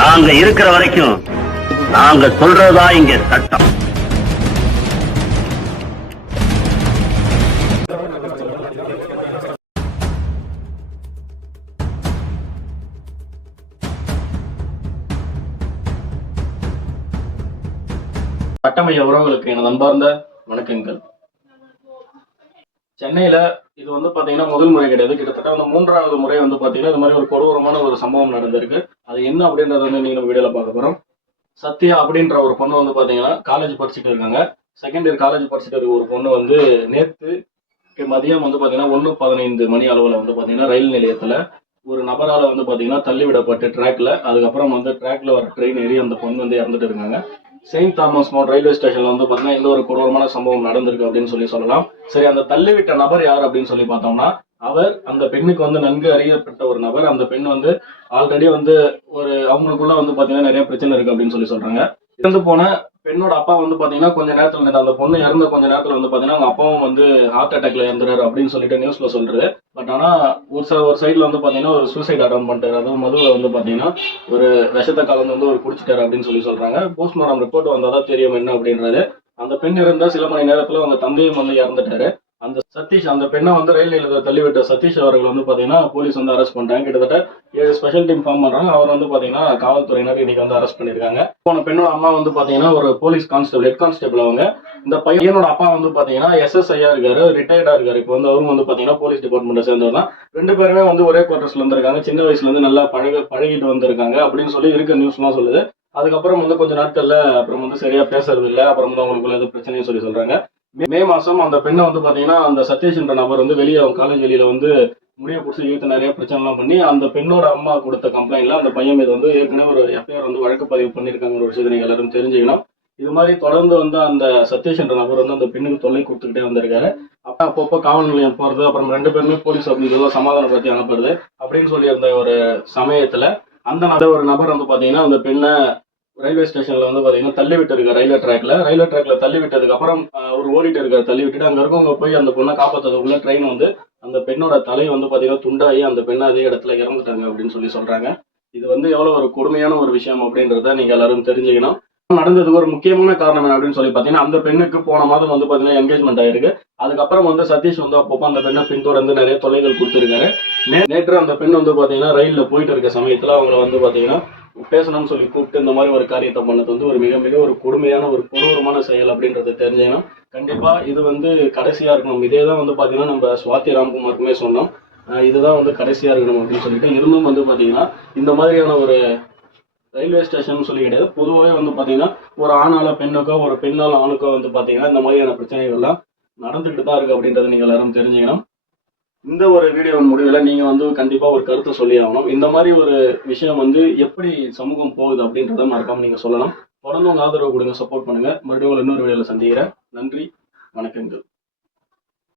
நாங்க இருக்கிற வரைக்கும் நாங்க சொல்றதா இங்க சட்டம். சட்டமைய உறவுகளுக்கு எனது அன்பார்ந்த வணக்கங்கள். சென்னையில இது வந்து பாத்தீங்கன்னா முதல் முறை கிடையாது, கிட்டத்தட்ட அந்த 3வது முறை வந்து பாத்தீங்கன்னா இந்த மாதிரி ஒரு கொடூரமான ஒரு சம்பவம் நடந்திருக்கு. அது என்ன அப்படின்றத வந்து நீங்க வீடியோல பார்க்க போறோம். சத்யா அப்படின்ற ஒரு பொண்ணு வந்து பாத்தீங்கன்னா காலேஜ் படிச்சுட்டு இருக்காங்க. செகண்ட் இயர் காலேஜ் படிச்சுட்டு இருக்க ஒரு பொண்ணு வந்து நேத்து மதியம் வந்து பாத்தீங்கன்னா 1:15 மணி அளவுல வந்து பாத்தீங்கன்னா ரயில் நிலையத்துல ஒரு நபரால வந்து பாத்தீங்கன்னா தள்ளிவிடப்பட்டு ட்ராக்ல, அதுக்கப்புறம் வந்து ட்ராக்ல வர ட்ரெயின் ஏறி அந்த பொண்ணு வந்து இறந்துட்டு இருக்காங்க. செயின்ட் தாமஸ் மவுண்ட் ரயில்வே ஸ்டேஷன்ல வந்து பாத்தீங்கன்னா இந்த ஒரு கொடூரமான சம்பவம் நடந்திருக்கு அப்படின்னு சொல்லலாம். சரி, அந்த தள்ளிவிட்ட நபர் யார் அப்படின்னு சொல்லி பார்த்தோம்னா, அவர் அந்த பெண்ணுக்கு வந்து நன்கு அறியப்பட்ட ஒரு நபர். அந்த பெண் வந்து ஆல்ரெடி வந்து ஒரு அவங்களுக்குள்ள வந்து பாத்தீங்கன்னா நிறைய பிரச்சனை இருக்கு அப்படின்னு சொல்றாங்க. இறந்து போன பெண்ணோட அப்பா வந்து பாத்தீங்கன்னா கொஞ்ச நேரத்துல அந்த பொண்ணு இறந்த கொஞ்ச நேரத்துல வந்து பாத்தீங்கன்னா அவங்க அப்பாவும் வந்து ஹார்ட் அட்டாக்ல இறந்துறாரு அப்படின்னு சொல்லிட்டு நியூஸ்ல சொல்றது. பட் ஆனா ஒரு சைட்ல வந்து பாத்தீங்கன்னா ஒரு சூசைட் அட்டன் பண்ணிட்டாரு. அதுவும் மதுவில் வந்து பாத்தீங்கன்னா ஒரு விஷத்தை கலந்து வந்து ஒரு குடிச்சிட்டாரு அப்படின்னு சொல்றாங்க. போஸ்ட்மார்டம் ரிப்போர்ட் வந்தாதான் தெரியும் என்ன அப்படின்றது. அந்த பெண் இறந்த சில மணி நேரத்துல அவங்க தந்தையும் வந்து இறந்துட்டாரு. அந்த சதீஷ், அந்த பெண்ணை வந்து ரயில் நிலையத்தை தள்ளிவிட்ட சதீஷ் அவர்கள் வந்து பாத்தீங்கன்னா போலீஸ் வந்து அரெஸ்ட் பண்ணிட்டாங்க. கிட்டத்தட்ட 7 ஸ்பெஷல் டீம் ஃபார்ம் பண்றாங்க. அவர் வந்து பாத்தீங்கன்னா காவல்துறையினர் இன்னைக்கு வந்து அரெஸ்ட் பண்ணிருக்காங்க. போன பெண்ணோட அம்மா வந்து பாத்தீங்கன்னா ஒரு போலீஸ் கான்ஸ்டபிள், ஹெட் கான்ஸ்டபிள். அவங்க இந்த பையனோட அப்பா வந்து பாத்தீங்கன்னா SSI-ஆ இருக்காரு, ரிட்டையர்டா இருக்காரு. இப்போ வந்து அவரும் வந்து பாத்தீங்கன்னா போலீஸ் டிபார்ட்மெண்ட்டை சேர்ந்தவர் தான். 2 பேருமே வந்து ஒரே குவார்டர்ஸ்ல இருந்திருக்காங்க. சின்ன வயசுல இருந்து நல்லா பழகிட்டு வந்திருக்காங்க அப்படின்னு சொல்லி இருக்க நியூஸ்லாம் சொல்லுது. அதுக்கப்புறம் வந்து கொஞ்ச நாட்கள்ல அப்புறம் வந்து சரியா பேசுறது இல்லை, அப்புறம் வந்து அவங்களுக்குள்ள எது பிரச்சனையும் சொல்றாங்க. மே மாசம் அந்த பெண்ணை வந்து பாத்தீங்கன்னா அந்த சதீஷ்ன்ற நபர் வந்து வெளியே அவங்க காலேஜ் வெளியில வந்து முடிய பிடிச்சி இழுத்து நிறைய பிரச்சனை எல்லாம் பண்ணி அந்த பெண்ணோட அம்மா கொடுத்த கம்ப்ளைண்ட்ல அந்த பையன் மீது வந்து ஏற்கனவே ஒரு FIR வந்து வழக்கு பதிவு பண்ணிருக்காங்க. ஒரு விஷயத்தை நீங்க எல்லாரும் தெரிஞ்சுக்கணும். இது மாதிரி தொடர்ந்து வந்து அந்த சதீஷ்ன்ற நபர் வந்து அந்த பெண்ணுக்கு தொல்லை கொடுத்துக்கிட்டே வந்திருக்காரு. அப்பப்போ காவல் நிலையம் போறது, அப்புறம் 2 பேருமே போலீஸ் அப்படிங்கிறத சமாதானப்படுத்தி அனுப்புறது அப்படின்னு சொல்லி இருந்த ஒரு சமயத்துல அந்த ஒரு நபர் வந்து பாத்தீங்கன்னா அந்த பெண்ணை ரயில்வே ஸ்டேஷன்ல வந்து பாத்தீங்கன்னா தள்ளி விட்டு இருக்காரு. ரயில்வே ட்ராக்ல தள்ளி விட்டதுக்கு அப்புறம் அவர் ஓடிட்டு இருக்காரு. தள்ளி விட்டுட்டு அங்க இருக்கவங்க போய் அந்த பொண்ணை காப்பாற்றதுக்குள்ள ட்ரெயின் வந்து அந்த பெண்ணோட தலை வந்து பாத்தீங்கன்னா துண்டாகி அந்த பெண்ணை அதே இடத்துல இறந்துட்டாங்க அப்படின்னு சொல்றாங்க. இது வந்து எவ்வளவு ஒரு கொடுமையான ஒரு விஷயம் அப்படின்றத நீங்க எல்லாரும் தெரிஞ்சுக்கணும். நடந்ததுக்கு ஒரு முக்கியமான காரணம் என்ன அப்படின்னு சொல்லி பாத்தீங்கன்னா, அந்த பெண்ணுக்கு போன மாதம் வந்து பாத்தீங்கன்னா என்கேஜ்மெண்ட் ஆயிருக்கு. அதுக்கப்புறம் வந்து சதீஷ் வந்து அப்பப்போ அந்த பெண்ணை பின்தொடர்ந்து நிறைய தொல்லைகள் கொடுத்திருக்காரு. நேற்று அந்த பெண் வந்து பாத்தீங்கன்னா ரயில்ல போயிட்டு இருக்க சமயத்துல அவங்கள வந்து பாத்தீங்கன்னா பேசணும்னு சொல்லி கூப்பிட்டு இந்த மாதிரி ஒரு காரியத்தை பண்ணது வந்து ஒரு மிக மிக ஒரு கொடுமையான ஒரு கொடூரமான செயல் அப்படின்றத தெரிஞ்சுக்கணும். கண்டிப்பா இது வந்து கடைசியா இருக்கணும். இதே தான் வந்து பாத்தீங்கன்னா நம்ம சுவாதி ராம்குமாருக்குமே சொன்னோம். இதுதான் வந்து கடைசியா இருக்கணும் அப்படின்னு சொல்லிட்டு. இருந்தும் வந்து பாத்தீங்கன்னா இந்த மாதிரியான ஒரு ரயில்வே ஸ்டேஷன் சொல்லி கிடையாது, பொதுவாகவே வந்து பாத்தீங்கன்னா ஒரு ஆணால பெண்ணுக்கோ ஒரு பெண்ணால ஆணுக்கோ வந்து பாத்தீங்கன்னா இந்த மாதிரியான பிரச்சனைகள்லாம் நடந்துகிட்டு தான் இருக்கு அப்படின்றத நீங்க எல்லாரும் தெரிஞ்சுக்கணும். இந்த ஒரு வீடியோவின் முடிவில் நீங்க வந்து கண்டிப்பா ஒரு கருத்தை சொல்லி ஆகணும். இந்த மாதிரி ஒரு விஷயம் வந்து எப்படி சமூகம் போகுது அப்படின்றத மறக்காம நீங்க சொல்லலாம். தொடர்ந்து உங்க ஆதரவு கொடுங்க, சப்போர்ட் பண்ணுங்க. மறுபடியும் இன்னொரு வீடியோல சந்திக்கிறேன். நன்றி, வணக்கங்கள்.